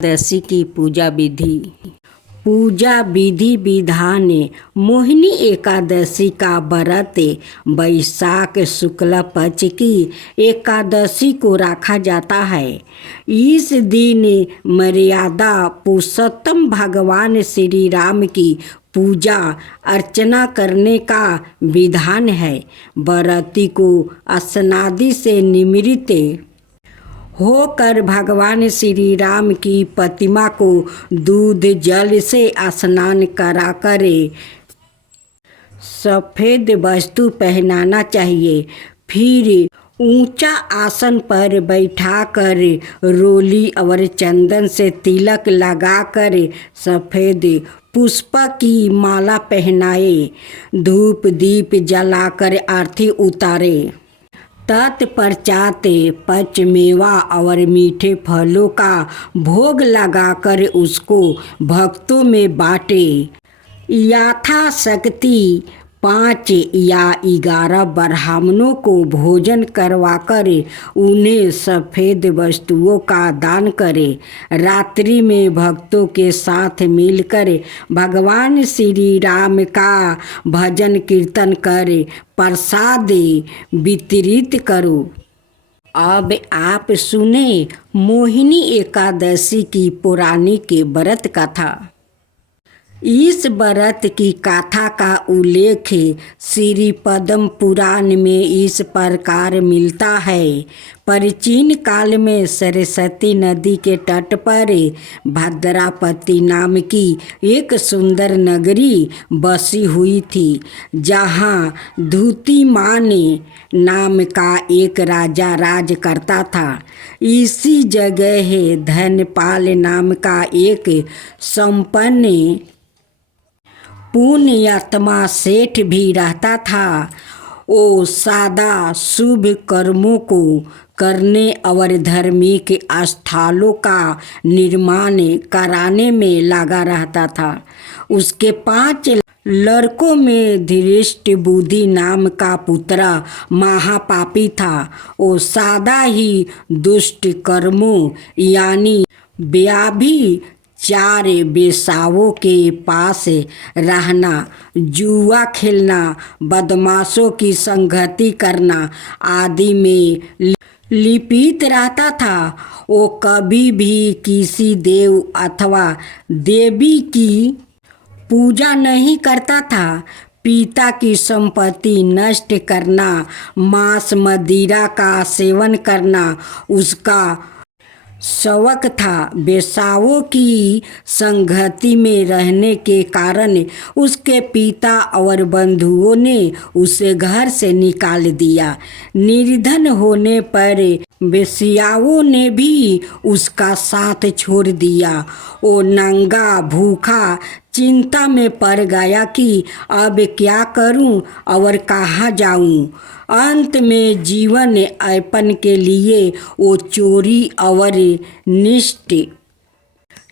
एकादशी की पूजा विधि विधान। मोहिनी एकादशी का व्रत वैशाख शुक्ल पक्ष की एकादशी को रखा जाता है। इस दिन मर्यादा पुरुषोत्तम भगवान श्री राम की पूजा अर्चना करने का विधान है। व्रती को स्नादि से निमित्त होकर भगवान श्री राम की प्रतिमा को दूध जल से स्नान कराकर सफ़ेद वस्त्र पहनाना चाहिए। फिर ऊंचा आसन पर बैठाकर रोली और चंदन से तिलक लगाकर सफ़ेद पुष्प की माला पहनाए। धूप दीप जलाकर आरती उतारे। तत्पश्चात पंचमेवा और मीठे फलों का भोग लगाकर उसको भक्तों में बांटे। यथाशक्ति 5 या 11 ब्राह्मणों को भोजन करवाकर उन्हें सफ़ेद वस्तुओं का दान करे। रात्रि में भक्तों के साथ मिलकर भगवान श्री राम का भजन कीर्तन कर प्रसाद वितरित करो। अब आप सुने मोहिनी एकादशी की पौराणिक व्रत कथा। इस व्रत की कथा का उल्लेख श्री पद्म पुराण में इस प्रकार मिलता है। प्राचीन काल में सरस्वती नदी के तट पर भद्रापति नाम की एक सुंदर नगरी बसी हुई थी, जहाँ धूतिमान नाम का एक राजा राज करता था। इसी जगह धनपाल नाम का एक संपन्न पुण्यात्मा सेठ भी रहता था। वो सादा शुभ कर्मों को करने और धार्मिक स्थलों का निर्माण कराने में लगा रहता था। उसके 5 लड़कों में धृष्ट बुद्धि नाम का पुत्र महापापी था। वो सादा ही दुष्ट कर्मों यानी व्यभिचार, बेसावों के पास रहना, जुआ खेलना, बदमाशों की संगति करना आदि में लिप्त रहता था। वो कभी भी किसी देव अथवा देवी की पूजा नहीं करता था। पिता की संपत्ति नष्ट करना, मांस मदिरा का सेवन करना उसका शौक था। बेसावों की संगति में रहने के कारण उसके पिता और बंधुओं ने उसे घर से निकाल दिया। निर्धन होने पर वेश्याओं ने भी उसका साथ छोड़ दिया। वो नंगा भूखा चिंता में पड़ गया कि अब क्या करूं और कहाँ जाऊं। अंत में जीवन यापन के लिए वो चोरी और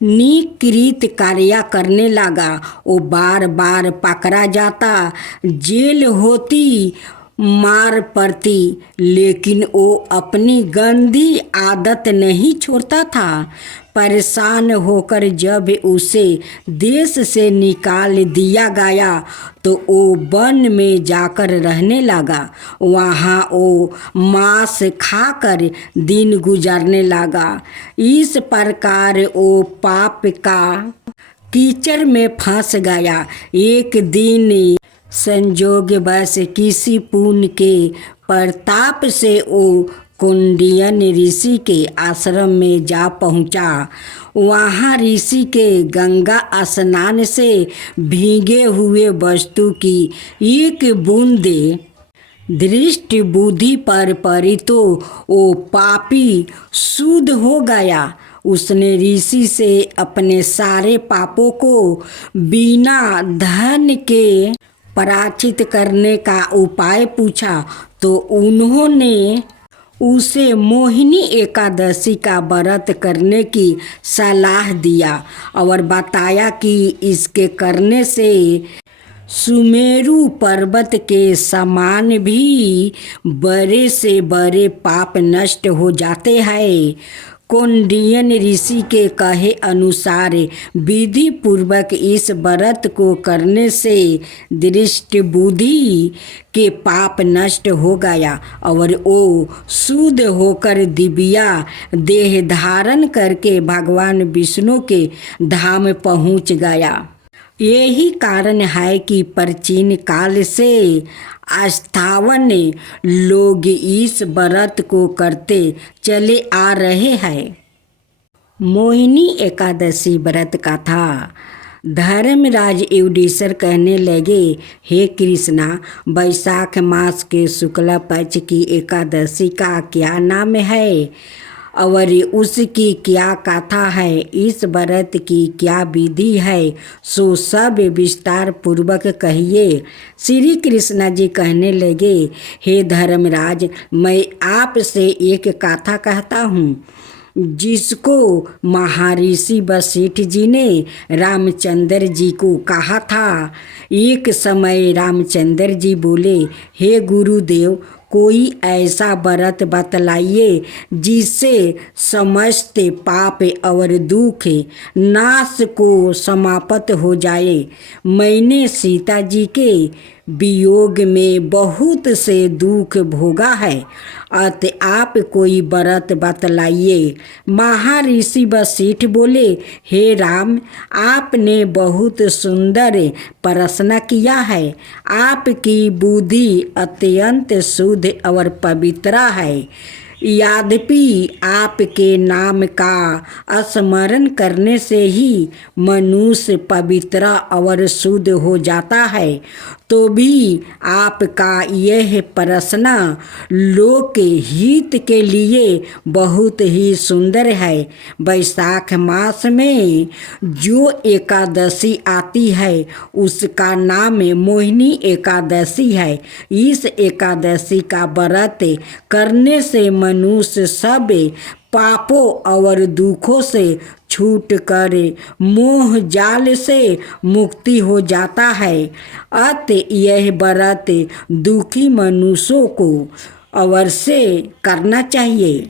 निकृत कार्य करने लगा। वो बार बार पकड़ा जाता, जेल होती, मार पड़ती, लेकिन वो अपनी गंदी आदत नहीं छोड़ता था। परेशान होकर जब उसे देश से निकाल दिया गया तो वो वन में जाकर रहने लगा। वहाँ वो मांस खाकर दिन गुजारने लगा। इस प्रकार वो पाप का कीचड़ में फंस गया। एक दिन संयोगवश किसी पुण्य के प्रताप से वो कौंडिन्य ऋषि के आश्रम में जा पहुंचा। वहाँ ऋषि के गंगा स्नान से भीगे हुए वस्तु की एक बूंद दृष्टि बुद्धि पर पड़ी तो वो पापी शुद्ध हो गया। उसने ऋषि से अपने सारे पापों को बिना धन के प्रायश्चित करने का उपाय पूछा तो उन्होंने उसे मोहिनी एकादशी का व्रत करने की सलाह दिया और बताया कि इसके करने से सुमेरु पर्वत के समान भी बड़े से बड़े पाप नष्ट हो जाते हैं। कौंडिन्य ऋषि के कहे अनुसार विधि पूर्वक इस व्रत को करने से दृष्टि बुद्धि के पाप नष्ट हो गया और वो शुद्ध होकर दिव्या देह धारण करके भगवान विष्णु के धाम पहुँच गया। यही कारण है कि प्राचीन काल से आस्थावान लोग इस व्रत को करते चले आ रहे हैं। मोहिनी एकादशी व्रत का था। धर्मराज युधिष्ठिर कहने लगे, हे कृष्णा, वैशाख मास के शुक्ल पक्ष की एकादशी का क्या नाम है और उसकी क्या कथा है, इस व्रत की क्या विधि है, सो सब विस्तार पूर्वक कहिए। श्री कृष्ण जी कहने लगे, हे धर्मराज, मैं आपसे एक कथा कहता हूँ जिसको महर्षि वशिष्ठ जी ने रामचंद्र जी को कहा था। एक समय रामचंद्र जी बोले, हे गुरुदेव, कोई ऐसा व्रत बतलाइए जिससे समस्त पाप और दुख नाश को समाप्त हो जाए। मैंने सीता जी के वियोग में बहुत से दुख भोगा है, अतः आप कोई व्रत बतलाइए। महर्षि वशिष्ठ बोले, हे राम, आपने बहुत सुंदर प्रश्न किया है। आपकी बुद्धि अत्यंत शुद्ध और पवित्र है। यद्यपि आपके नाम का स्मरण करने से ही मनुष्य पवित्र और शुद्ध हो जाता है, तो भी आपका यह प्रश्न लोक के हित के लिए बहुत ही सुंदर है। वैशाख मास में जो एकादशी आती है उसका नाम मोहिनी एकादशी है। इस एकादशी का व्रत करने से मनुष्य सब पापों और दुखों से छूट कर मोह जाल से मुक्ति हो जाता है। अतः यह व्रत दुखी मनुष्यों को अवश्य करना चाहिए।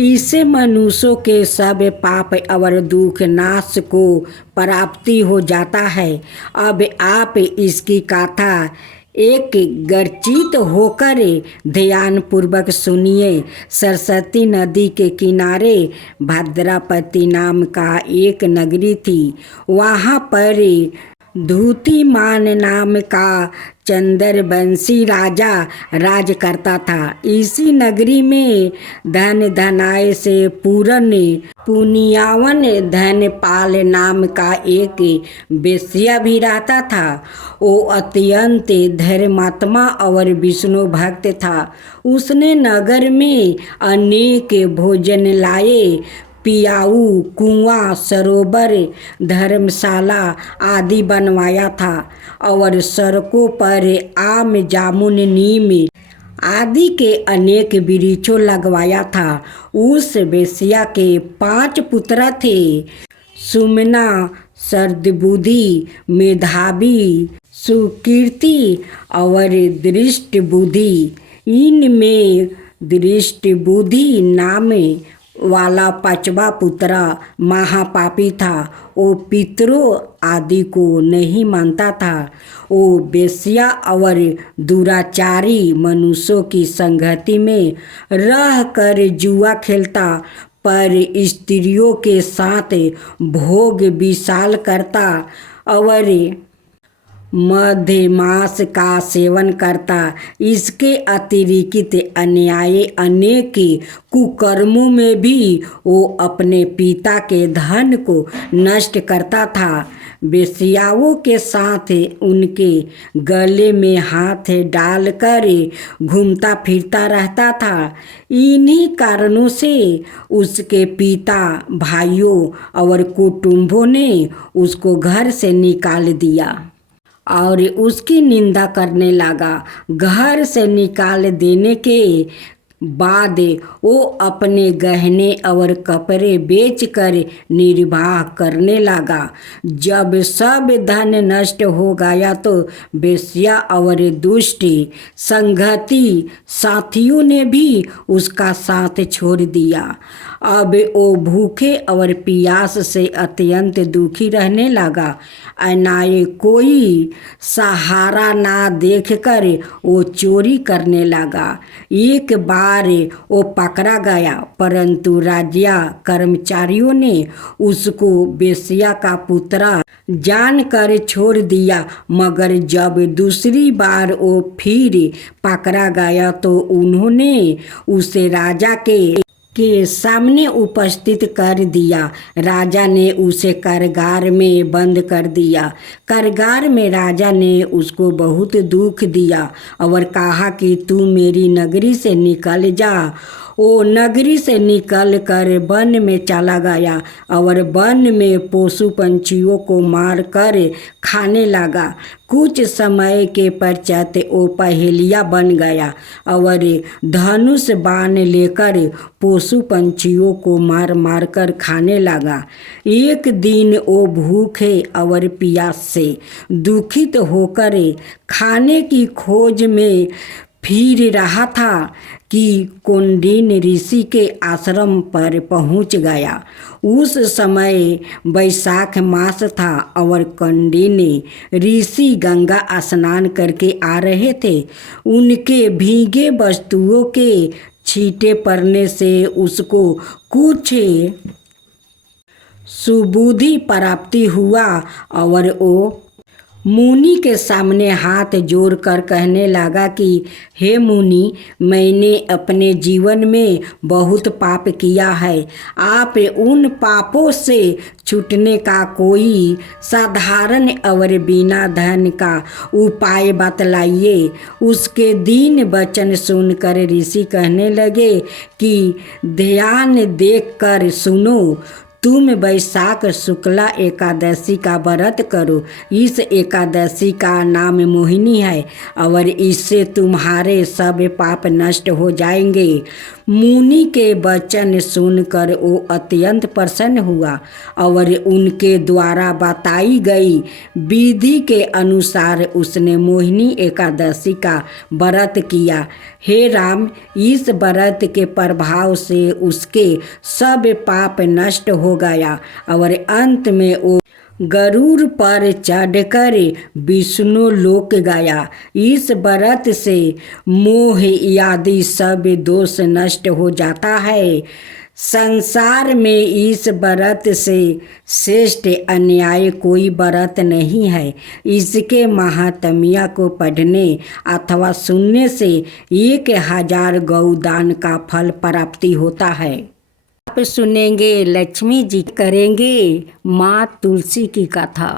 इससे मनुष्यों के सब पाप और दुख नाश को प्राप्ति हो जाता है। अब आप इसकी कथा एक गर्चित होकर ध्यान पूर्वक सुनिए। सरस्वती नदी के किनारे भद्रापति नाम का एक नगरी थी। वहाँ पर धूतिमान नाम का चंद्रवंशी राजा राज करता था। इसी नगरी में धन धनाय से पूर्ण पुनियावन धनपाल नाम का एक वेश्या भी रहता था। वो अत्यंत धर्मात्मा और विष्णु भक्त था। उसने नगर में अनेक भोजन लाए, पियाऊ, कुआं, सरोवर, धर्मशाला आदि बनवाया था और सड़कों पर आम, जामुन, नीम आदि के अनेक वृक्षों लगवाया था। उस वेश्या के 5 पुत्र थे, सुमना, सद्बुद्धि, मेधावी, सुकीर्ति और दृष्ट बुद्धि। इनमें दृष्ट बुद्धि नाम वाला 5वां पुत्र महापापी था। वो पितरों आदि को नहीं मानता था। वो वेश्या और दुराचारी मनुष्यों की संगति में रहकर जुआ खेलता, पर स्त्रियों के साथ भोग विशाल करता और मध्यमास का सेवन करता। इसके अतिरिक्त अन्याय अनेक कुकर्मों में भी वो अपने पिता के धन को नष्ट करता था। वेश्याओं के साथ उनके गले में हाथ डालकर घूमता फिरता रहता था। इन्हीं कारणों से उसके पिता, भाइयों और कुटुंबों ने उसको घर से निकाल दिया और उसकी निंदा करने लगा। घर से निकाल देने के बाद वो अपने गहने और कपड़े बेचकर निर्वाह करने लगा। जब सब धन नष्ट हो गया तो वेश्या और दुष्ट संगति साथियों ने भी उसका साथ छोड़ दिया। अब वो भूखे और प्यास से अत्यंत दुखी रहने लगा। अनाए कोई सहारा ना देखकर वो चोरी करने लगा। एक बार वो पकड़ा गया, परंतु राज्य कर्मचारियों ने उसको वेश्या का पुत्र जानकर छोड़ दिया। मगर जब दूसरी बार वो फिर पकड़ा गया तो उन्होंने उसे राजा के सामने उपस्थित कर दिया। राजा ने उसे कारागार में बंद कर दिया। कारागार में राजा ने उसको बहुत दुख दिया और कहा कि तू मेरी नगरी से निकल जा। वो नगरी से निकल कर वन में चला गया और वन में पशु पंछियों को मार कर खाने लगा। कुछ समय के पश्चात वो पहेलिया बन गया और धनुष बाण लेकर पशु पंछियों को मार मार कर खाने लगा। एक दिन वो भूखे और प्यास से दुखित होकर खाने की खोज में फिर रहा था कि कौंडिन ऋषि के आश्रम पर पहुंच गया। उस समय वैशाख मास था और कौंडिन ऋषि गंगा स्नान करके आ रहे थे। उनके भीगे वस्तुओं के छींटे पड़ने से उसको कुछ सुबुद्धि प्राप्ति हुआ और वो मुनि के सामने हाथ जोड़कर कहने लगा कि हे मुनि, मैंने अपने जीवन में बहुत पाप किया है। आप उन पापों से छूटने का कोई साधारण और बिना धन का उपाय बतलाइए। उसके दीन वचन सुनकर ऋषि कहने लगे कि ध्यान देकर सुनो, तुम वैशाख शुक्ला एकादशी का व्रत करो। इस एकादशी का नाम मोहिनी है और इससे तुम्हारे सब पाप नष्ट हो जाएंगे। मुनि के वचन सुनकर वो अत्यंत प्रसन्न हुआ और उनके द्वारा बताई गई विधि के अनुसार उसने मोहिनी एकादशी का व्रत किया। हे राम, इस व्रत के प्रभाव से उसके सब पाप नष्ट हो गया और अंत में वो गरुड़ पर चढ़कर विष्णु लोक गया। इस व्रत से मोह आदि सब दोष नष्ट हो जाता है। संसार में इस व्रत से श्रेष्ठ अन्याय कोई व्रत नहीं है। इसके महात्म्य को पढ़ने अथवा सुनने से 1000 गौदान का फल प्राप्ति होता है। आप सुनेंगे लक्ष्मी जी करेंगे माँ तुलसी की कथा।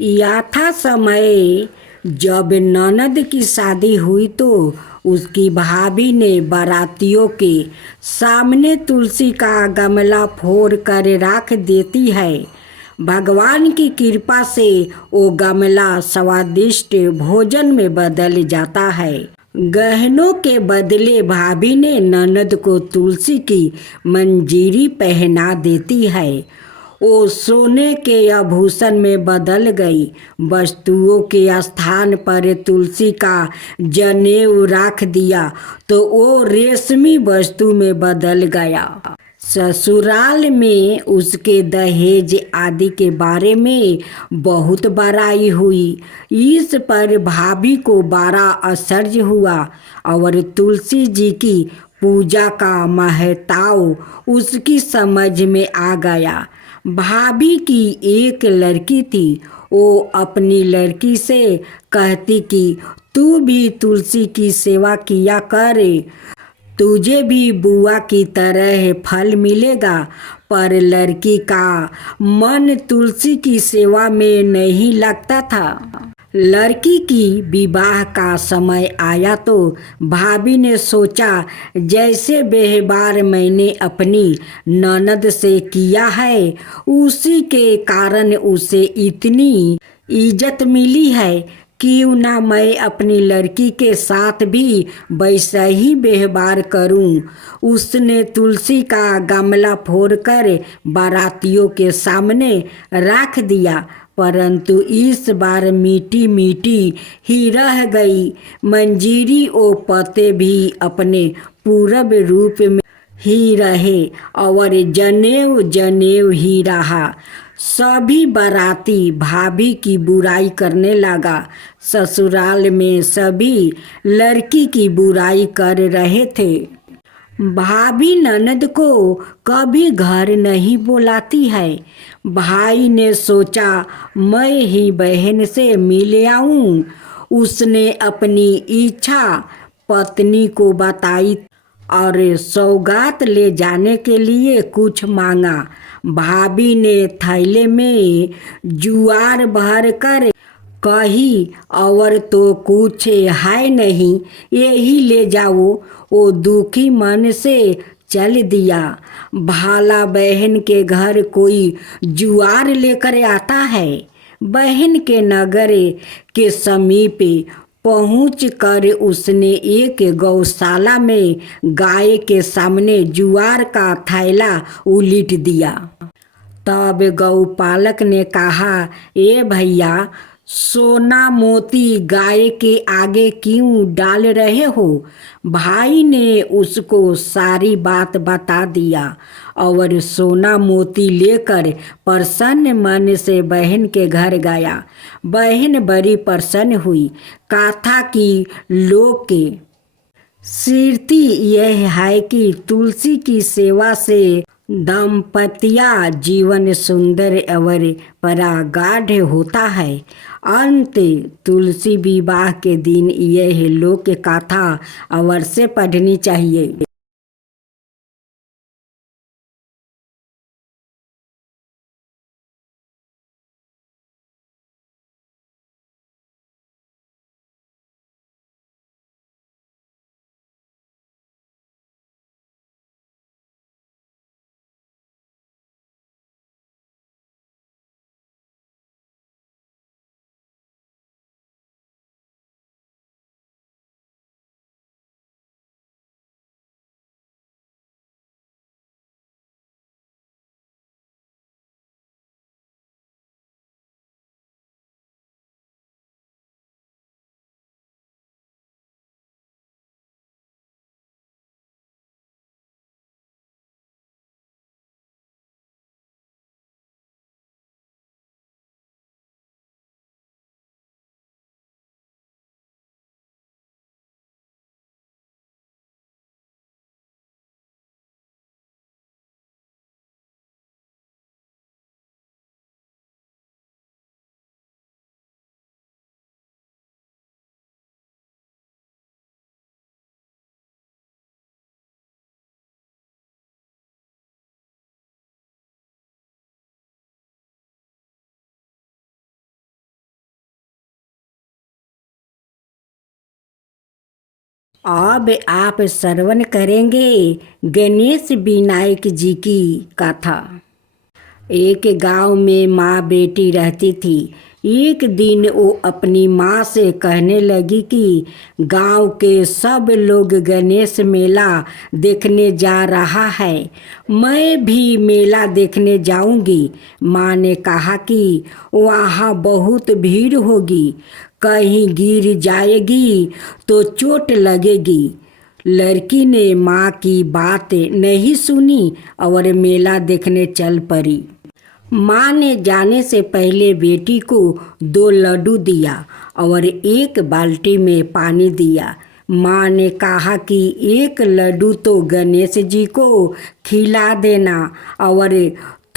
यथा समय जब ननद की शादी हुई तो उसकी भाभी ने बारातियों के सामने तुलसी का गमला फोड़ कर रख देती है। भगवान की कृपा से वो गमला स्वादिष्ट भोजन में बदल जाता है। गहनों के बदले भाभी ने ननद को तुलसी की मंजीरी पहना देती है। वो सोने के आभूषण में बदल गई। वस्तुओं के स्थान पर तुलसी का जनेऊ रख दिया तो वो रेशमी वस्तु में बदल गया। ससुराल में उसके दहेज आदि के बारे में बहुत बड़ाई हुई। इस पर भाभी को बड़ा आश्चर्य हुआ और तुलसी जी की पूजा का महत्व उसकी समझ में आ गया। भाभी की एक लड़की थी। वो अपनी लड़की से कहती कि तू भी तुलसी की सेवा किया कर, तुझे भी बुआ की तरह फल मिलेगा। पर लड़की का मन तुलसी की सेवा में नहीं लगता था। लड़की की विवाह का समय आया तो भाभी ने सोचा जैसे व्यवहार मैंने अपनी ननद से किया है उसी के कारण उसे इतनी इज्जत मिली है। क्यों ना मैं अपनी लड़की के साथ भी वैसा ही व्यवहार करूं। उसने तुलसी का गमला फोड़कर बारातियों के सामने रख दिया, परंतु इस बार मीठी मीठी ही रह गई। मंजीरी ओ पते भी अपने पूर्व रूप में ही रहे और जनेऊ जनेऊ ही रहा। सभी बाराती भाभी की बुराई करने लगा। ससुराल में सभी लड़की की बुराई कर रहे थे। भाभी ननद को कभी घर नहीं बुलाती है। भाई ने सोचा मैं ही बहन से मिल आऊं। उसने अपनी इच्छा पत्नी को बताई और सौगात ले जाने के लिए कुछ मांगा। भाभी ने थैले में जुआर भर कर कही, और तो कुछ है नहीं, यही ले जाओ। वो दुखी मन से चल दिया। भाला बहन के घर कोई जुआर लेकर आता है। बहन के नगर के समीप पहुँच कर उसने एक गौशाला में गाय के सामने जुआर का थैला उलीट दिया। तब गौपालक ने कहा, ए भैया, सोना मोती गाय के आगे क्यों डाल रहे हो। भाई ने उसको सारी बात बता दिया और सोना मोती लेकर प्रसन्न मन से बहन के घर गया। बहन बड़ी प्रसन्न हुई। कथा की लोक के शीर्षक यह है कि तुलसी की सेवा से दाम्पत्य जीवन सुंदर और परागाढ़ होता है। अंत तुलसी विवाह के दिन यह लोक कथा अवश्य पढ़नी चाहिए। अब आप श्रवण करेंगे गणेश विनायक जी की कथा। एक गांव में माँ बेटी रहती थी। एक दिन वो अपनी माँ से कहने लगी कि गांव के सब लोग गणेश मेला देखने जा रहा है, मैं भी मेला देखने जाऊंगी। माँ ने कहा कि वहाँ बहुत भीड़ होगी, कहीं गिर जाएगी तो चोट लगेगी। लड़की ने माँ की बात नहीं सुनी और मेला देखने चल पड़ी। माँ ने जाने से पहले बेटी को 2 लड्डू दिया और एक बाल्टी में पानी दिया। माँ ने कहा कि एक लड्डू तो गणेश जी को खिला देना और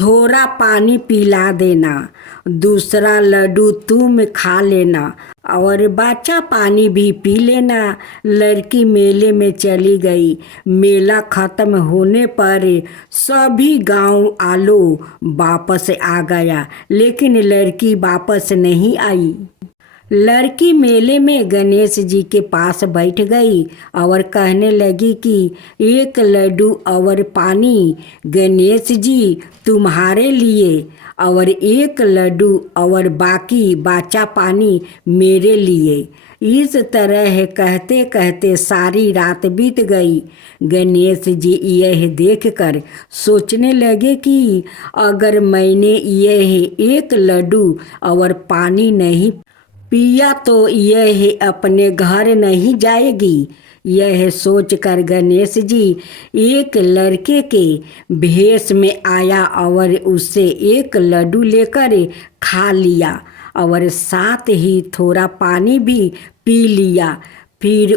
थोड़ा पानी पिला देना, दूसरा लड्डू तुम खा लेना और बचा पानी भी पी लेना। लड़की मेले में चली गई। मेला खत्म होने पर सभी गांव वालों वापस आ गया, लेकिन लड़की वापस नहीं आई। लड़की मेले में गणेश जी के पास बैठ गई और कहने लगी कि एक लड्डू और पानी गणेश जी तुम्हारे लिए, और एक लड्डू और बाकी बाचा पानी मेरे लिए। इस तरह कहते कहते सारी रात बीत गई। गणेश जी यह देखकर सोचने लगे कि अगर मैंने यह एक लड्डू और पानी नहीं पिया तो यह अपने घर नहीं जाएगी। यह सोचकर गणेश जी एक लड़के के भेष में आया और उससे एक लड्डू लेकर खा लिया और साथ ही थोड़ा पानी भी पी लिया। फिर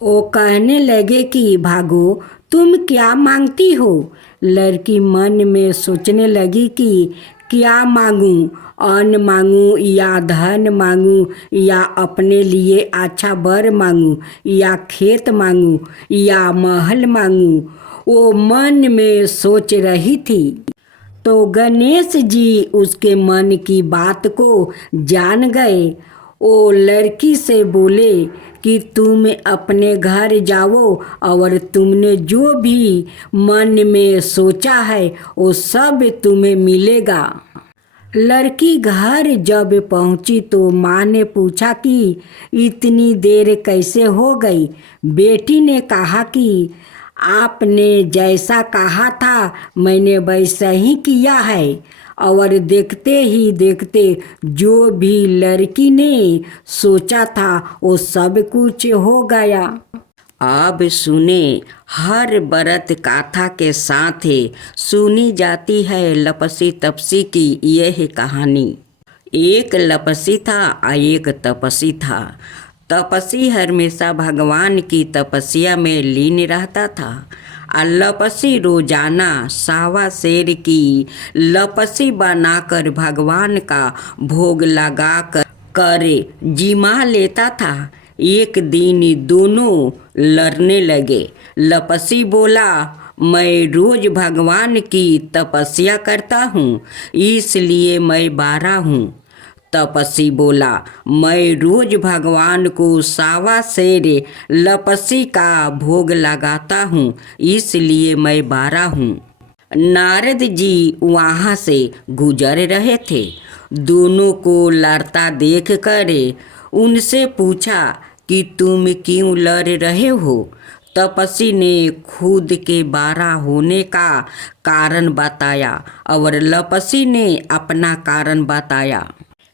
वो कहने लगे कि भागो, तुम क्या मांगती हो? लड़की मन में सोचने लगी कि क्या मांगूं, अन्न मांगूं या धन मांगूं या अपने लिए अच्छा वर मांगूं या खेत मांगूं या महल मांगूं। वो मन में सोच रही थी तो गणेश जी उसके मन की बात को जान गए। वो लड़की से बोले कि तुम अपने घर जाओ और तुमने जो भी मन में सोचा है वो सब तुम्हें मिलेगा। लड़की घर जब पहुंची तो माँ ने पूछा कि इतनी देर कैसे हो गई? बेटी ने कहा कि आपने जैसा कहा था मैंने वैसा ही किया है, और देखते ही देखते जो भी लड़की ने सोचा था वो सब कुछ हो गया। अब सुने, हर व्रत गाथा के साथ सुनी जाती है लपसी तपसी की यह कहानी। एक लपसी था और एक तपसी था। तपसी हमेशा भगवान की तपस्या में लीन रहता था और लपसी रोजाना सावा शेर की लपसी बनाकर भगवान का भोग लगा कर जिमा लेता था। एक दिन दोनों लड़ने लगे। लपसी बोला, मैं रोज भगवान की तपस्या करता हूँ इसलिए मैं बारा हूँ। तपसी बोला, मैं रोज भगवान को सावा शेर लपसी का भोग लगाता हूँ इसलिए मैं बारा हूँ। नारद जी वहाँ से गुजर रहे थे। दोनों को लड़ता देख कर उनसे पूछा कि तुम क्यों लड़ रहे हो? तपसी ने खुद के बारा होने का कारण बताया और लपसी ने अपना कारण बताया।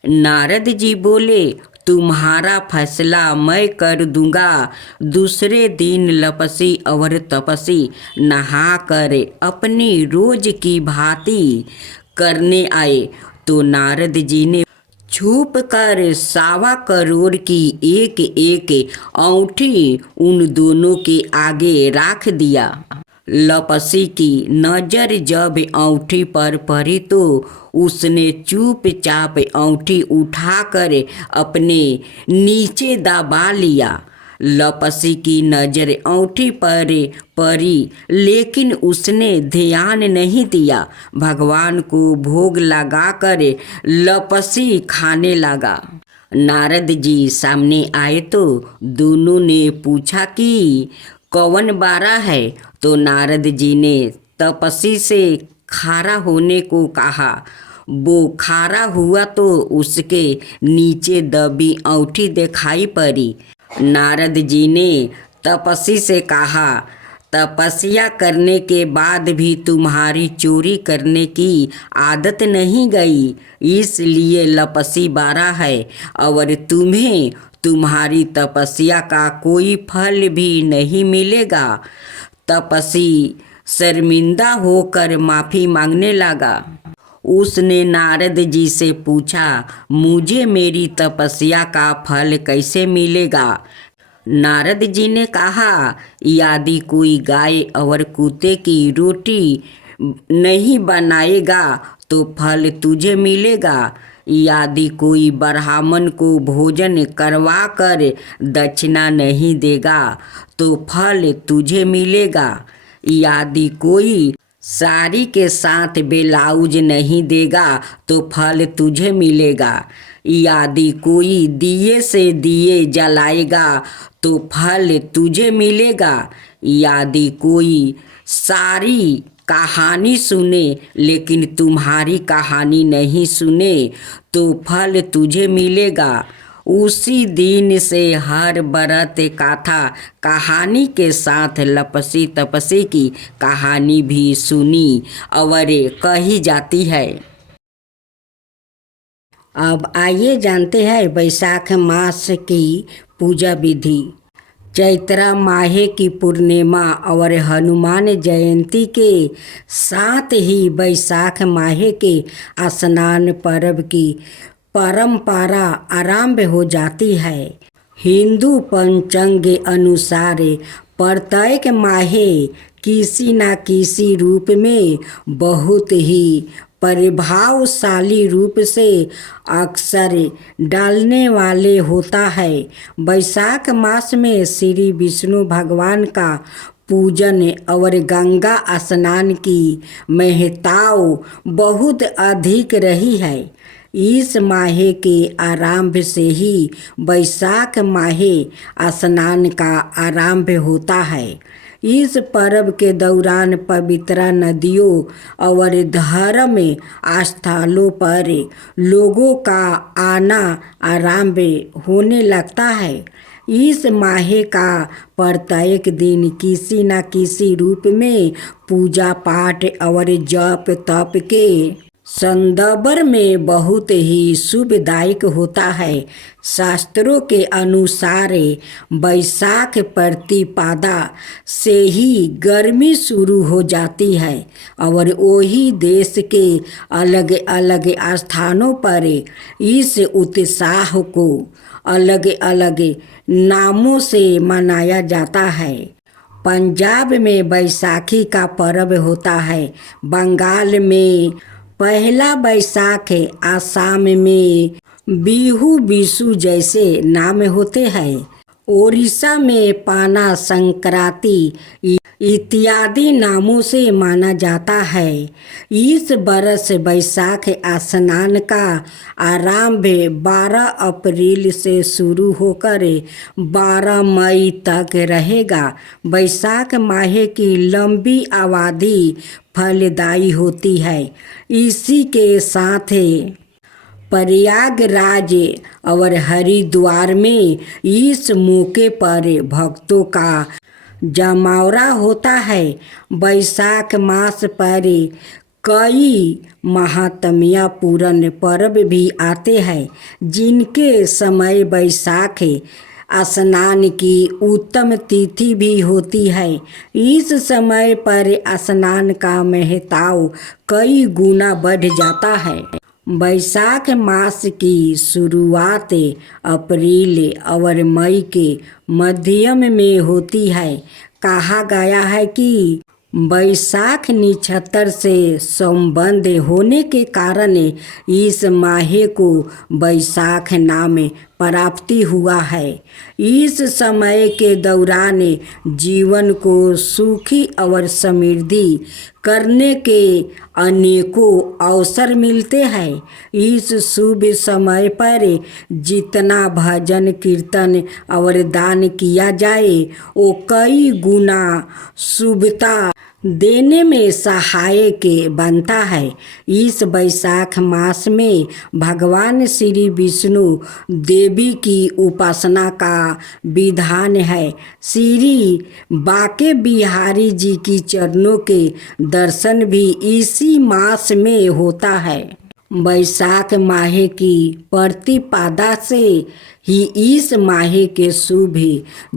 नारद जी बोले, तुम्हारा फैसला मैं कर दूंगा। दूसरे दिन लपसी और तपसी नहा कर अपनी रोज की भांति करने आए तो नारद जी ने छुप कर 1.25 करोड़ की एक एक औंठी उन दोनों के आगे रख दिया। लपसी की नज़र जब औंठी पर पड़ी तो उसने चुपचाप औंठी उठाकर अपने नीचे दबा लिया। लपसी की नज़र औंठी पर पड़ी लेकिन उसने ध्यान नहीं दिया। भगवान को भोग लगाकर लपसी खाने लगा। नारद जी सामने आए तो दोनों ने पूछा कि कौन बारा है? तो नारद जी ने तपसी से खारा होने को कहा। वो खारा हुआ तो उसके नीचे दबी औंठी दिखाई पड़ी। नारद जी ने तपसी से कहा, तपस्या करने के बाद भी तुम्हारी चोरी करने की आदत नहीं गई इसलिए लपसी बारा है और तुम्हें तुम्हारी तपस्या का कोई फल भी नहीं मिलेगा। तपसी शर्मिंदा होकर माफ़ी मांगने लगा। उसने नारद जी से पूछा, मुझे मेरी तपस्या का फल कैसे मिलेगा? नारद जी ने कहा, यदि कोई गाय और कुत्ते की रोटी नहीं बनाएगा तो फल तुझे मिलेगा। यदि कोई ब्राह्मण को भोजन करवा कर दक्षिणा नहीं देगा तो फल तुझे मिलेगा। यदि कोई साड़ी के साथ ब्लाउज नहीं देगा तो फल तुझे मिलेगा। यदि कोई दिए से दिए जलाएगा तो फल तुझे मिलेगा। यदि कोई सारी कहानी सुने लेकिन तुम्हारी कहानी नहीं सुने तो फल तुझे मिलेगा। उसी दिन से हर बरत कथा कहानी के साथ लपसी तपसी की कहानी भी सुनी और कही जाती है। अब आइए जानते हैं वैशाख मास की पूजा विधि। चैत्र माह की पूर्णिमा और हनुमान जयंती के साथ ही वैशाख माह के स्नान पर्व की परंपरा आरंभ हो जाती है। हिंदू पंचांग के अनुसार प्रत्येक माह किसी न किसी रूप में बहुत ही प्रभावशाली रूप से अक्सर डालने वाले होता है। वैशाख मास में श्री विष्णु भगवान का पूजन और गंगा स्नान की महत्ता बहुत अधिक रही है। इस माह के आरंभ से ही वैशाख माह स्नान का आरंभ होता है। इस पर्व के दौरान पवित्र नदियों और धर्म स्थलों पर लोगों का आना आरंभ होने लगता है। इस माह का प्रत्येक दिन किसी न किसी रूप में पूजा पाठ और जप तप के संदर्भ में बहुत ही शुभदायक होता है। शास्त्रों के अनुसार वैशाख प्रतिपदा से ही गर्मी शुरू हो जाती है और वही देश के अलग अलग स्थानों पर इस उत्साह को अलग अलग नामों से मनाया जाता है। पंजाब में बैसाखी का पर्व होता है। बंगाल में पहला बैसाख, आसाम में बिहू बिशु जैसे नाम होते हैं। ओडिशा में पाना संक्रांति इत्यादि नामों से माना जाता है। इस बरस वैशाख स्नान का आरंभ 12 अप्रैल से शुरू होकर 12 मई तक रहेगा। वैशाख माह की लंबी अवधि फलदायी होती है। इसी के साथ प्रयागराज और हरिद्वार में इस मौके पर भक्तों का जमावड़ा होता है। वैशाख मास पर कई महात्म्यपूर्ण पर्व भी आते हैं जिनके समय वैशाख स्नान की उत्तम तिथि भी होती है। इस समय पर स्नान का महत्व कई गुना बढ़ जाता है। वैशाख मास की शुरुआत अप्रैल और मई के मध्यम में होती है। कहा गया है कि वैशाख नक्षत्र से संबंध होने के कारण इस माह को वैशाख नाम प्राप्ति हुआ है। इस समय के दौरान जीवन को सुखी और समृद्धि करने के अनेकों अवसर मिलते हैं। इस शुभ समय पर जितना भजन कीर्तन और दान किया जाए वो कई गुना शुभता देने में सहायक बनता है। इस वैशाख मास में भगवान श्री विष्णु देवी की उपासना का विधान है। श्री बांके बिहारी जी की चरणों के दर्शन भी इसी मास में होता है। वैशाख माह की प्रतिपदा से ही इस माह के शुभ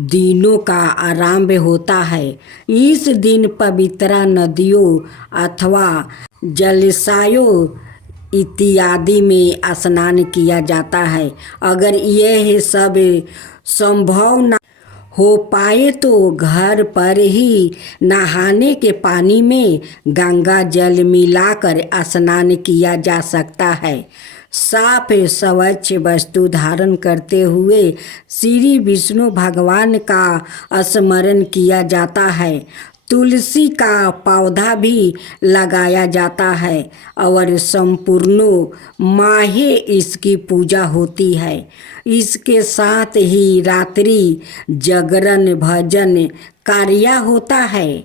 दिनों का आरंभ होता है। इस दिन पवित्र नदियों अथवा जलाशयों इत्यादि में स्नान किया जाता है। अगर यह सब संभव न हो पाए तो घर पर ही नहाने के पानी में गंगा जल मिलाकर स्नान किया जा सकता है। साफ स्वच्छ वस्तु धारण करते हुए श्री विष्णु भगवान का स्मरण किया जाता है तुलसी का पौधा भी लगाया जाता है और संपूर्ण माहे इसकी पूजा होती है। इसके साथ ही रात्रि जागरण भजन कार्य होता है।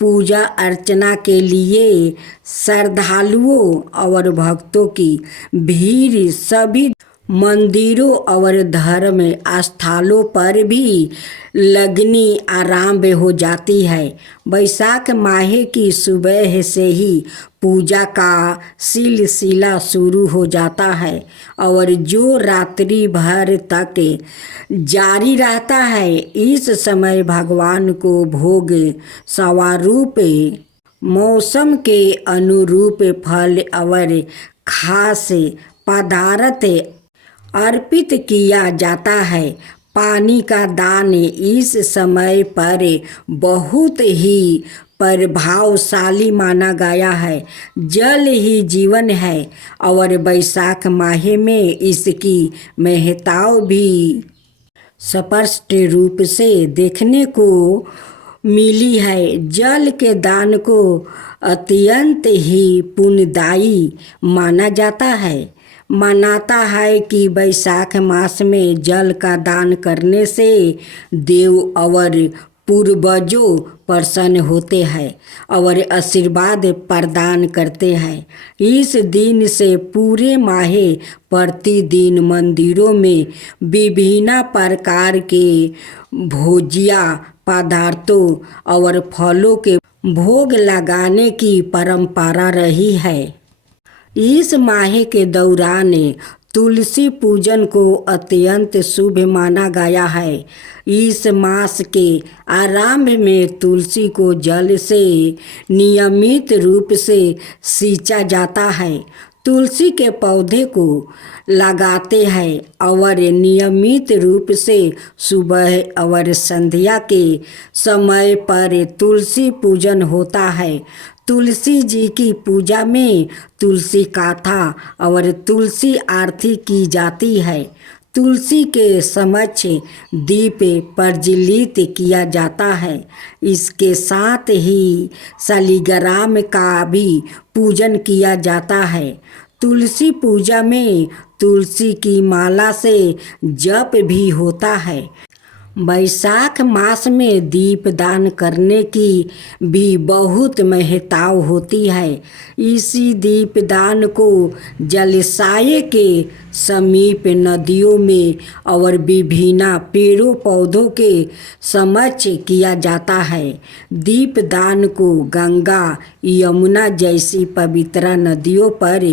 पूजा अर्चना के लिए श्रद्धालुओं और भक्तों की भीड़ सभी मंदिरों और धर्म स्थलों पर भी लगनी आरंभ हो जाती है। बैसाख माह की सुबह से ही पूजा का सिलसिला शुरू हो जाता है और जो रात्रि भर तक जारी रहता है। इस समय भगवान को भोग स्वरूप मौसम के अनुरूप फल और खास पदार्थ अर्पित किया जाता है। पानी का दान इस समय पर बहुत ही प्रभावशाली माना गया है। जल ही जीवन है और बैसाख माह में इसकी महत्ता भी स्पष्ट रूप से देखने को मिली है। जल के दान को अत्यंत ही पुण्यदायी माना जाता है। मानता है कि बैसाख मास में जल का दान करने से देव और पूर्वजों प्रसन्न होते हैं और आशीर्वाद प्रदान करते हैं। इस दिन से पूरे माह प्रतिदिन मंदिरों में विभिन्न प्रकार के भोज्य पदार्थों और फलों के भोग लगाने की परंपरा रही है। इस माह के दौरान तुलसी पूजन को अत्यंत शुभ माना गया है। इस मास के आरंभ में तुलसी को जल से नियमित रूप से सींचा जाता है। तुलसी के पौधे को लगाते हैं और नियमित रूप से सुबह और संध्या के समय पर तुलसी पूजन होता है। तुलसी जी की पूजा में तुलसी कथा और तुलसी आरती की जाती है। तुलसी के समक्ष दीप प्रज्वलित किया जाता है। इसके साथ ही शालिग्राम का भी पूजन किया जाता है। तुलसी पूजा में तुलसी की माला से जप भी होता है। बैसाख मास में दीपदान करने की भी बहुत महत्ता होती है। इसी दीपदान को जलाशय के समीप नदियों में और विभिन्न पेड़ों पौधों के समक्ष किया जाता है। दीपदान को गंगा यमुना जैसी पवित्र नदियों पर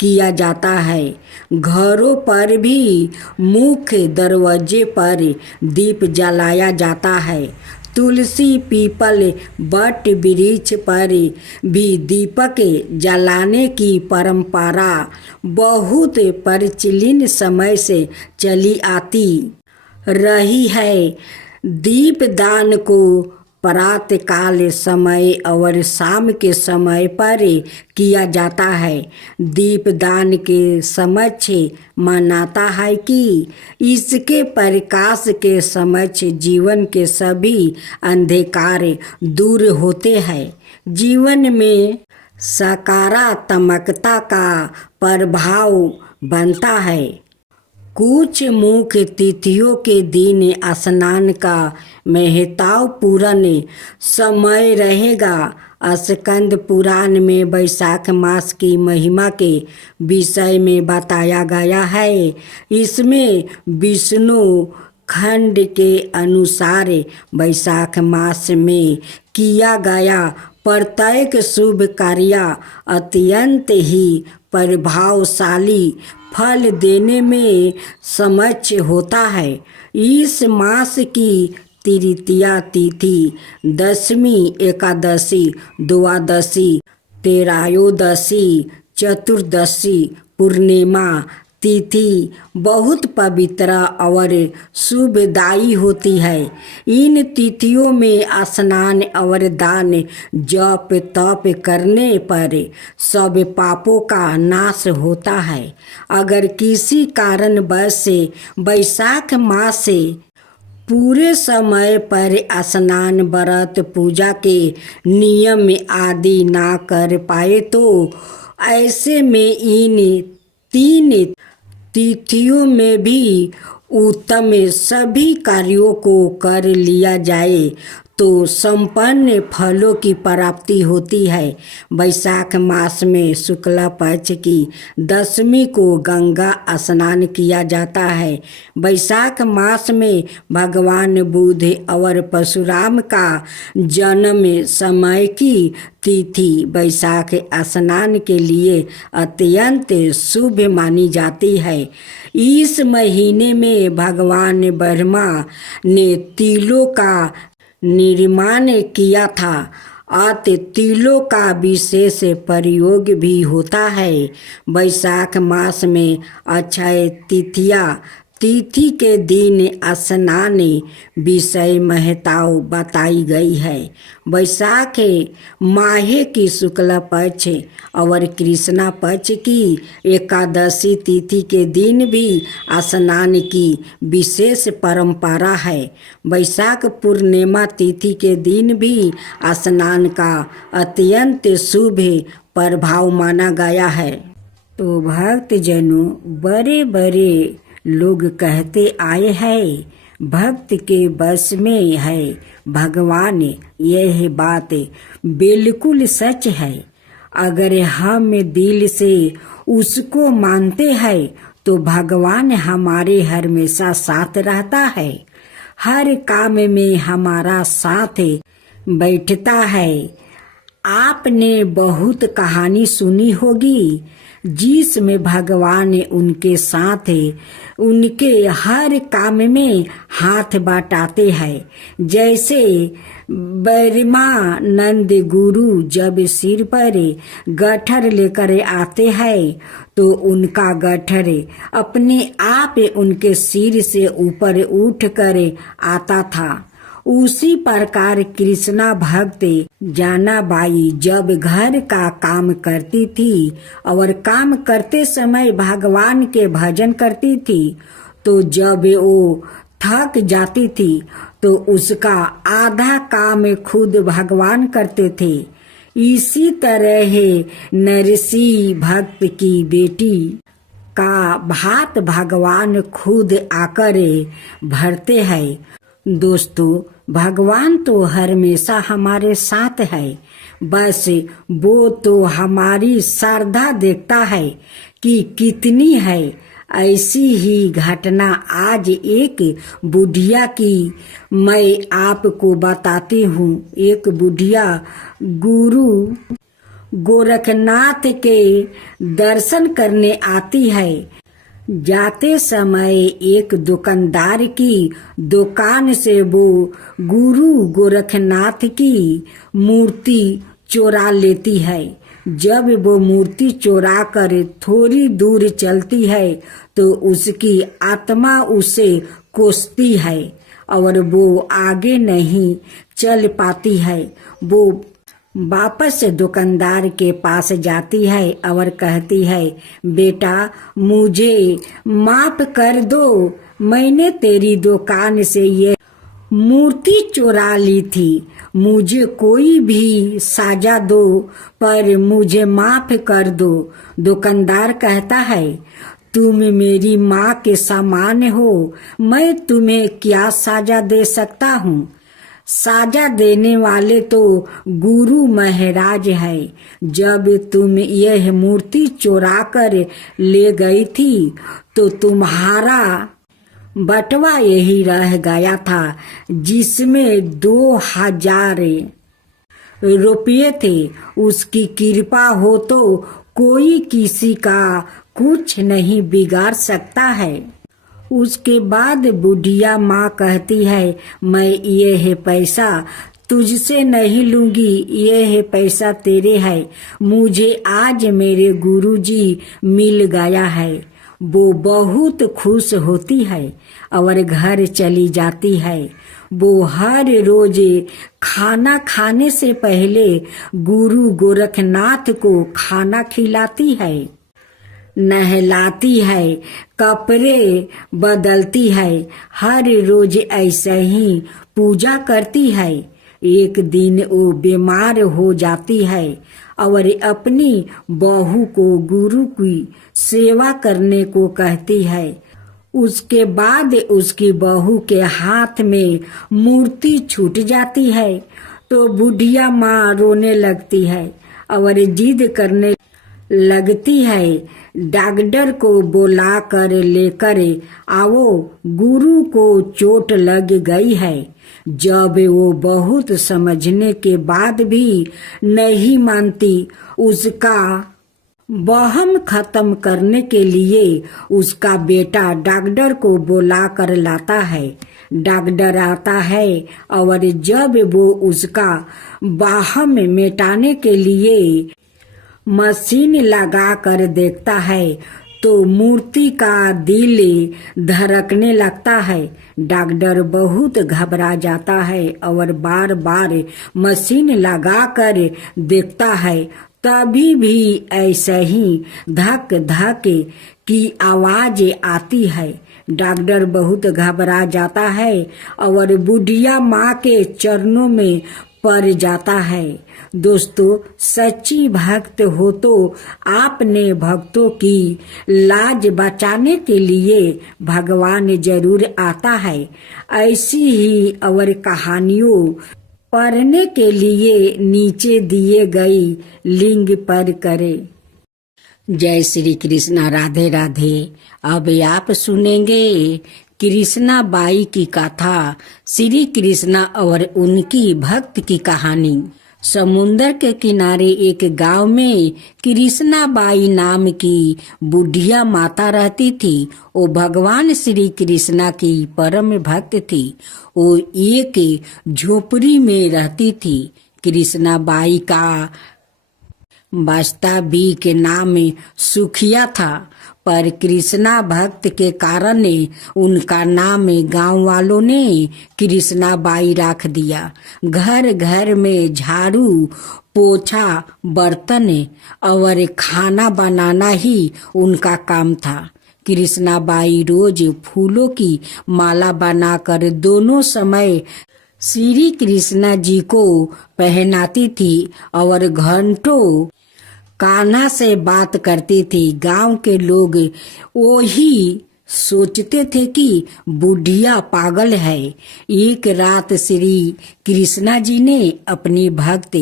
किया जाता है। घरों पर भी मुख्य दरवाजे पर दीप जलाया जाता है। तुलसी पीपल बट वृक्ष पर भी दीपक जलाने की परंपरा बहुत प्राचीन समय से चली आती रही है। दीपदान को प्रातःकाल समय और शाम के समय पर किया जाता है। दीपदान के समक्ष मानता है कि इसके प्रकाश के समक्ष जीवन के सभी अंधकार दूर होते हैं। जीवन में सकारात्मकता का प्रभाव बनता है। कुछ मुख्य तिथियों के दिन स्नान का महत्वपूर्ण समय रहेगा। स्कंद पुराण में बैसाख मास की महिमा के विषय में बताया गया है। इसमें विष्णु खंड के अनुसार बैसाख मास में किया गया प्रत्येक शुभ कार्य अत्यंत ही प्रभावशाली फल देने में समक्ष होता है। इस मास की तृतीया तिथि, दशमी, एकादशी, द्वादशी, त्रयोदशी, चतुर्दशी, पूर्णिमा तिथि बहुत पवित्र और शुभदायी होती है। इन तिथियों में स्नान और दान जप तप करने पर सब पापों का नाश होता है। अगर किसी कारणवश बैसाख मास से पूरे समय पर स्नान व्रत पूजा के नियम आदि ना कर पाए तो ऐसे में इन 3 तिथियों में भी उत्तम सभी कार्यों को कर लिया जाए तो संपन्न फलों की प्राप्ति होती है। वैशाख मास में शुक्ला पक्ष की 10वीं को गंगा स्नान किया जाता है। वैशाख मास में भगवान बुद्ध और परशुराम का जन्म समय की तिथि वैशाख स्नान के लिए अत्यंत शुभ मानी जाती है। इस महीने में भगवान ब्रह्मा ने तिलों का निर्माण किया था। अतः तिलों का विशेष प्रयोग भी होता है। वैशाख मास में अक्षय तिथि के दिन स्नान विषय महत्व बताई गई है। वैशाख माह की शुक्ल पक्ष और कृष्णा पक्ष की एकादशी तिथि के दिन भी स्नान की विशेष परंपरा है। वैशाख पूर्णिमा तिथि के दिन भी स्नान का अत्यंत शुभ प्रभाव माना गया है। तो भक्तजनों, बड़े बड़े लोग कहते आए हैं भक्त के बस में है भगवान। यह बात बिल्कुल सच है। अगर हम दिल से उसको मानते हैं तो भगवान हमारे हमेशा साथ रहता है, हर काम में हमारा साथ बैठता है। आपने बहुत कहानी सुनी होगी जिसमें भगवान उनके साथ उनके हर काम में हाथ बटाते हैं। जैसे ब्रह्मानंद गुरु जब सिर पर गट्ठर लेकर आते हैं तो उनका गट्ठर अपने आप उनके सिर से ऊपर उठकर आता था। उसी प्रकार कृष्णा भक्त जानाबाई जब घर का काम करती थी और काम करते समय भगवान के भजन करती थी तो जब वो थक जाती थी तो उसका आधा काम खुद भगवान करते थे। इसी तरह नरसी भक्त की बेटी का भात भगवान खुद आकर भरते हैं। दोस्तों, भगवान तो हमेशा हमारे साथ है, बस वो तो हमारी श्रद्धा देखता है कि कितनी है। ऐसी ही घटना आज एक बुढ़िया की मैं आपको बताती हूँ। एक बुढ़िया गुरु गोरखनाथ के दर्शन करने आती है। जाते समय एक दुकानदार की दुकान से वो गुरु गोरखनाथ की मूर्ति चुरा लेती है। जब वो मूर्ति चुरा कर थोड़ी दूर चलती है तो उसकी आत्मा उसे कोसती है और वो आगे नहीं चल पाती है। वो वापस दुकानदार के पास जाती है और कहती है, बेटा मुझे माफ कर दो, मैंने तेरी दुकान से ये मूर्ति चुरा ली थी। मुझे कोई भी सजा दो पर मुझे माफ कर दो। दुकानदार कहता है, तुम मेरी माँ के समान हो, मैं तुम्हें क्या सजा दे सकता हूँ। साजा देने वाले तो गुरु महाराज है। जब तुम यह मूर्ति चुरा कर ले गई थी तो तुम्हारा बटवा यही रह गया था जिसमें 2000 रुपये थे। उसकी कृपा हो तो कोई किसी का कुछ नहीं बिगाड़ सकता है। उसके बाद बुढ़िया माँ कहती है, मैं यह पैसा तुझसे नहीं लूंगी, यह पैसा तेरे है। मुझे आज मेरे गुरुजी मिल गया है। वो बहुत खुश होती है और घर चली जाती है। वो हर रोज खाना खाने से पहले गुरु गोरखनाथ को खाना खिलाती है। नहलाती है, कपड़े बदलती है, हर रोज ऐसे ही पूजा करती है। एक दिन वो बीमार हो जाती है और अपनी बहू को गुरु की सेवा करने को कहती है। उसके बाद उसकी बहू के हाथ में मूर्ति छूट जाती है तो बुढ़िया माँ रोने लगती है और जिद करने लगती है, डॉक्टर को बुला कर लेकर आओ, गुरु को चोट लग गई है। जब वो बहुत समझने के बाद भी नहीं मानती, उसका वहम खत्म करने के लिए उसका बेटा डॉक्टर को बुला कर लाता है। डॉक्टर आता है और जब वो उसका वहम मिटाने के लिए मशीन लगा कर देखता है तो मूर्ति का दिल धड़कने लगता है। डॉक्टर बहुत घबरा जाता है और बार बार मशीन लगा कर देखता है, तभी भी ऐसे ही धक धक की आवाज आती है। डॉक्टर बहुत घबरा जाता है और बुढ़िया माँ के चरणों में पड़ जाता है। दोस्तों, सच्ची भक्त हो तो आपने भक्तों की लाज बचाने के लिए भगवान जरूर आता है। ऐसी ही और कहानियों पढ़ने के लिए नीचे दिए गई लिंक पर करें। जय श्री कृष्णा, राधे राधे। अब आप सुनेंगे कृष्णा बाई की कथा, श्री कृष्णा और उनकी भक्त की कहानी। समुंदर के किनारे एक गांव में कृष्णा बाई नाम की बुढ़िया माता रहती थी। वो भगवान श्री कृष्णा की परम भक्त थी। वो एक झोपड़ी में रहती थी। कृष्णा बाई का वास्तविक के नाम सुखिया था, पर कृष्णा भक्त के कारण उनका नाम गांव वालों ने कृष्णा बाई रख दिया। घर घर में झाड़ू पोछा, बर्तन और खाना बनाना ही उनका काम था। कृष्णा बाई रोज फूलों की माला बनाकर दोनों समय श्री कृष्णा जी को पहनाती थी और घंटों कान्हा से बात करती थी। गांव के लोग वही सोचते थे कि बुढ़िया पागल है। एक रात श्री कृष्णा जी ने अपनी भक्त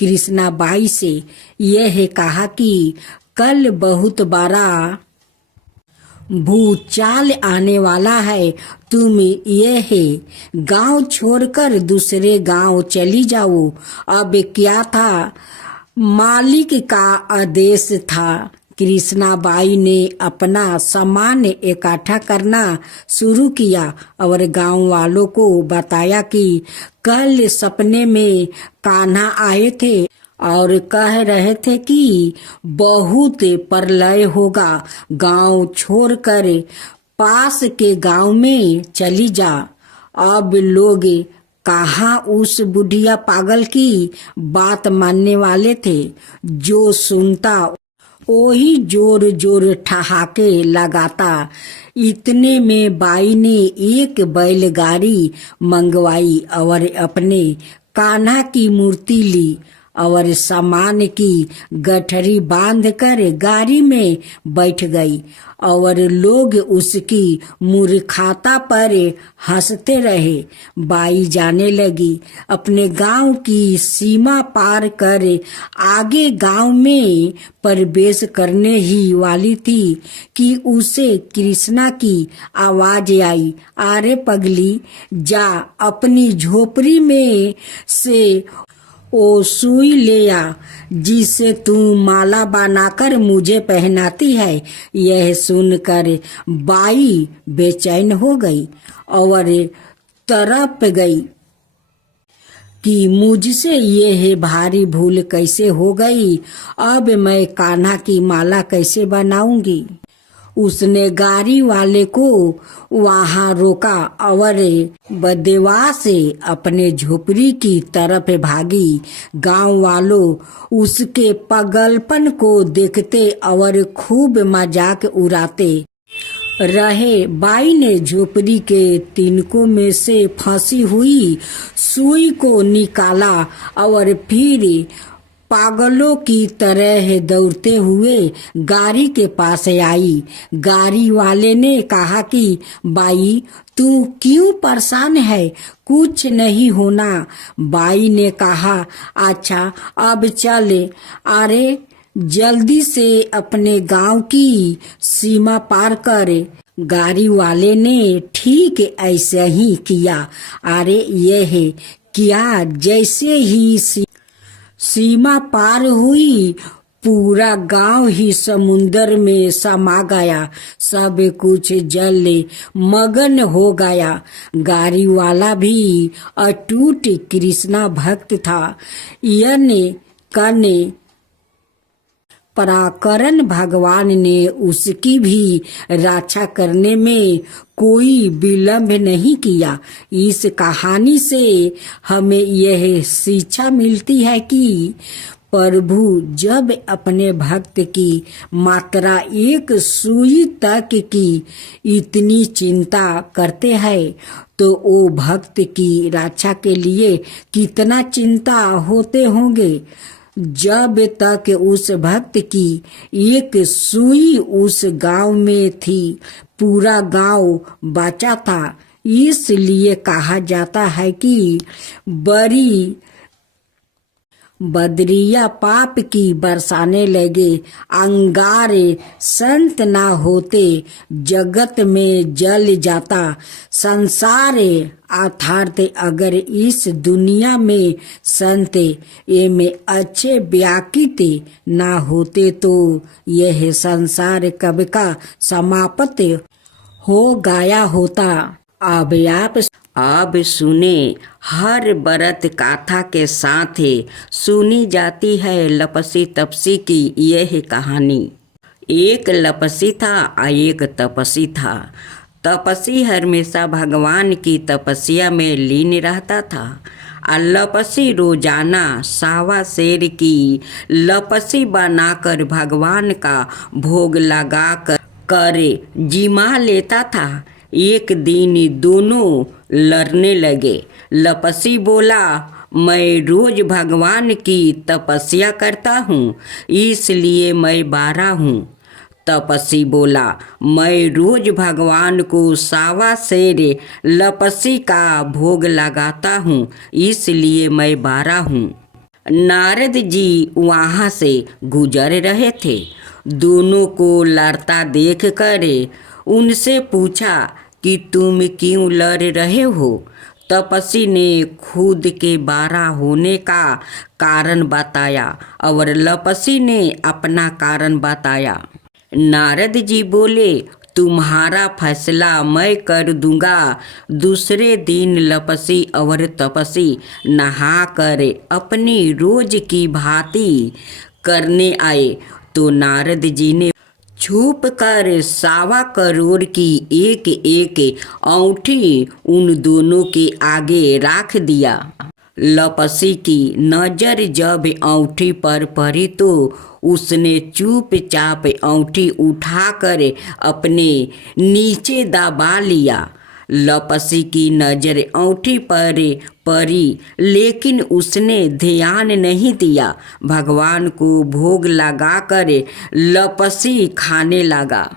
कृष्णा बाई से यह कहा कि कल बहुत बड़ा भूचाल आने वाला है, तुम यह गांव छोड़कर दूसरे गांव चली जाओ। अब क्या था, मालिक का आदेश था। कृष्णा बाई ने अपना सामान इकट्ठा करना शुरू किया और गांव वालों को बताया कि कल सपने में कान्हा आए थे और कह रहे थे कि बहुत प्रलय होगा, गांव छोड़कर पास के गांव में चली जा। अब लोग कहाँ उस बुढ़िया पागल की बात मानने वाले थे। जो सुनता वही जोर जोर ठहाके लगाता। इतने में बाई ने एक बैलगाड़ी मंगवाई और अपने कान्हा की मूर्ति ली और सामान की गठरी बांधकर गाड़ी में बैठ गई और लोग उसकी मूर्खता पर हंसते रहे। बाई जाने लगी। अपने गांव की सीमा पार कर आगे गांव में प्रवेश करने ही वाली थी कि उसे कृष्णा की आवाज आई, अरे पगली, जा अपनी झोपड़ी में से ओ सुई ले आ जिसे तू माला बनाकर मुझे पहनाती है। यह सुनकर बाई बेचैन हो गई और तड़प गई कि मुझसे यह भारी भूल कैसे हो गई। अब मैं कान्हा की माला कैसे बनाऊंगी। उसने गाड़ी वाले को वहां रोका और बदवा से अपने झोपड़ी की तरफ भागी। गांव वालों उसके पागलपन को देखते और खूब मजाक उड़ाते रहे। बाई ने झोपड़ी के तिनकों में से फंसी हुई सुई को निकाला और फिर पागलों की तरह दौड़ते हुए गाड़ी के पास आई। गाड़ी वाले ने कहा कि बाई तू क्यों परेशान है, कुछ नहीं होना। बाई ने कहा अच्छा अब चले। अरे जल्दी से अपने गांव की सीमा पार करे। गाड़ी वाले ने ठीक ऐसे ही किया। अरे यह किया जैसे ही सीमा पार हुई पूरा गांव ही समुंदर में समा गया। सब कुछ जल मगन हो गया। गाड़ी वाला भी अटूट कृष्णा भक्त था। यने कने पराकरण भगवान ने उसकी भी रक्षा करने में कोई विलंब नहीं किया। इस कहानी से हमें यह शिक्षा मिलती है कि प्रभु जब अपने भक्त की मात्रा एक सुई तक की इतनी चिंता करते हैं तो वो भक्त की रक्षा के लिए कितना चिंता होते होंगे। जब तक उस भक्त की एक सुई उस गांव में थी पूरा गांव बचा था। इसलिए कहा जाता है कि बड़ी बदरिया पाप की बरसाने लगे। अंगारे संत ना होते जगत में जल जाता संसार। अर्थात अगर इस दुनिया में संत में अच्छे व्याकित ना होते तो यह संसार कब का समाप्त हो गया होता। अब सुने हर बरत गाथा के साथ सुनी जाती है लपसी तपसी की यह कहानी। एक लपसी था और एक तपसी था। तपसी हमेशा भगवान की तपस्या में लीन रहता था और लपसी रोजाना सावा शेर की लपसी बनाकर भगवान का भोग लगा कर जिमा लेता था। एक दिन दोनों लड़ने लगे। लपसी बोला मैं रोज भगवान की तपस्या करता हूँ इसलिए मैं बारा हूँ। तपसी बोला मैं रोज भगवान को सावा शेर लपसी का भोग लगाता हूँ इसलिए मैं बारा हूँ। नारद जी वहाँ से गुजर रहे थे। दोनों को लड़ता देख कर उनसे पूछा कि तुम क्यों लड़ रहे हो। तपसी ने खुद के बारा होने का कारण बताया और लपसी ने अपना कारण बताया। नारद जी बोले तुम्हारा फैसला मैं कर दूंगा। दूसरे दिन लपसी और तपसी नहा कर अपनी रोज की भांति करने आए तो नारद जी ने छुप कर 1.25 करोड़ की एक एक औंठी उन दोनों के आगे रख दिया। लपसी की नजर जब औंठी पर पड़ी तो उसने चुपचाप औंठी उठाकर अपने नीचे दबा लिया। लपसी की नजर औंठी पर पड़ी लेकिन उसने ध्यान नहीं दिया। भगवान को भोग लगाकर लपसी खाने लगा।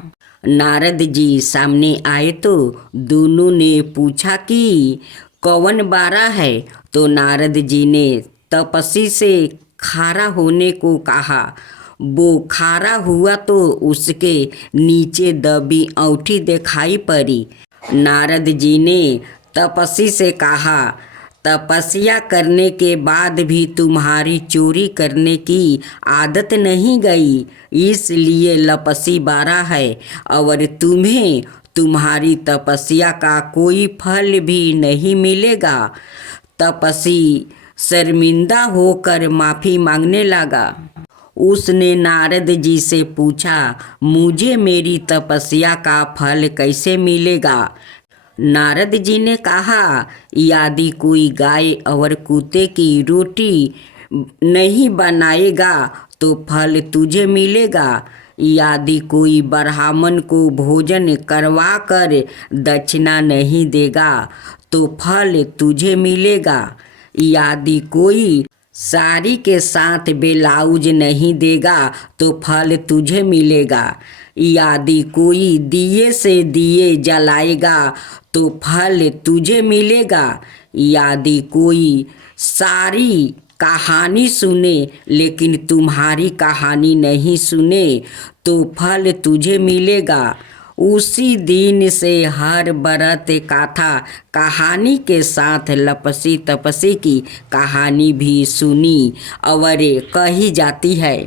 नारद जी सामने आए तो दोनों ने पूछा कि कौन बारा है। तो नारद जी ने तपसी से खारा होने को कहा। वो खारा हुआ तो उसके नीचे दबी औंठी दिखाई पड़ी। नारद जी ने तपसी से कहा तपस्या करने के बाद भी तुम्हारी चोरी करने की आदत नहीं गई इसलिए लपसी बारा है और तुम्हें तुम्हारी तपस्या का कोई फल भी नहीं मिलेगा। तपसी शर्मिंदा होकर माफ़ी मांगने लगा। उसने नारद जी से पूछा, मुझे मेरी तपस्या का फल कैसे मिलेगा? नारद जी ने कहा, यदि कोई गाय और कुत्ते की रोटी नहीं बनाएगा तो फल तुझे मिलेगा। यदि कोई ब्राह्मण को भोजन करवा कर दक्षिणा नहीं देगा तो फल तुझे मिलेगा। यदि कोई साड़ी के साथ ब्लाउज नहीं देगा तो फल तुझे मिलेगा। यदि कोई दिए से दिए जलाएगा तो फल तुझे मिलेगा। यदि कोई सारी कहानी सुने लेकिन तुम्हारी कहानी नहीं सुने तो फल तुझे मिलेगा। उसी दिन से हर बरत कथा कहानी के साथ लपसी तपसी की कहानी भी सुनी और कही जाती है।